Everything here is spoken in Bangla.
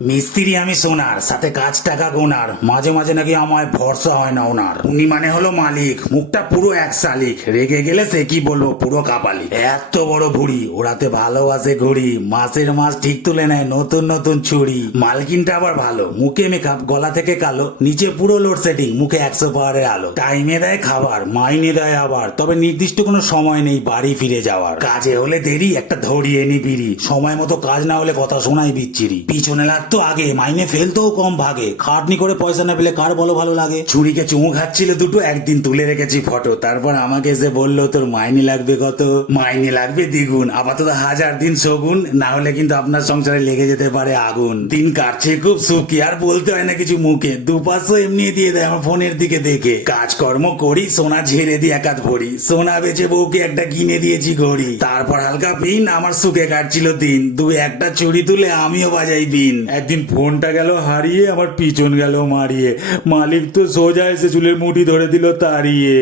মিস্ত্রি আমি সোনার, সাথে কাজ টাকা গোনার, মাঝে মাঝে নাকি আমায় ভরসা হয় না ওনার। উনি মানে হলো মালিক, মুখটা পুরো এক শালিক, রেগে গেলে সে কি বলবো পুরো কাপালি। এত বড় ভুড়ি, ওরাতে ভালোবাসে ঘুড়ি, মাসের মাস ঠিক তুলে নেয় নতুন নতুন ছুরি। মালকিনটা আবার ভালো, মুখে মেকআপ, গলা থেকে কালো, নিচে পুরো লোডশেডিং, মুখে 100 পাওয়ারের আলো। টাইমে দেয় খাবার, মাইনে দেয় আবার, তবে নির্দিষ্ট কোনো সময় নেই বাড়ি ফিরে যাওয়ার। কাজে হলে দেরি, একটা ধরিয়ে নি বিড়ি, সময় মতো কাজ না হলে কথা শোনাই বিচ্ছিরি। পিছনে লাগতো আগে, মাইনে ফেলতেও কম ভাগে, খাটনি করে পয়সা না পেলে কার বলো ভালো লাগে। ছুরিকে চুমু খাচ্ছিল দুটো, একদিন তুলে রেখেছি ফটো, তারপর আমাকে এসে বললো তোর মাইনে লাগবে কত? মাইনে লাগবে দ্বিগুণ, আপাতত 1000 দিন শগুন, না হলে কিন্তু আপনার সংসারে লেগে যেতে পারে আগুন। দিন কাটছে খুব সুখী, আর বলতে হয় না কিছু মুখে, 2-500 এমনি দিয়ে দেয় আমার ফোনের দিকে দেখে। কাজকর্ম করি, সোনা ঝেড়ে দিয়ে একাত ভরি, সোনা বেচে বউকে একটা কিনে দিয়েছি ঘড়ি। তারপর হালকা পিন, আমার সুখে কাটছিল দিন, 2-1টা চুরি তুলে আমিও বাজাই বিন। একদিন ফোনটা গেল হারিয়ে, আমার পিছন গেল মারিয়ে, মালিক তো সোজা এসে চুলের মুঠি ধরে দিল তাড়িয়ে।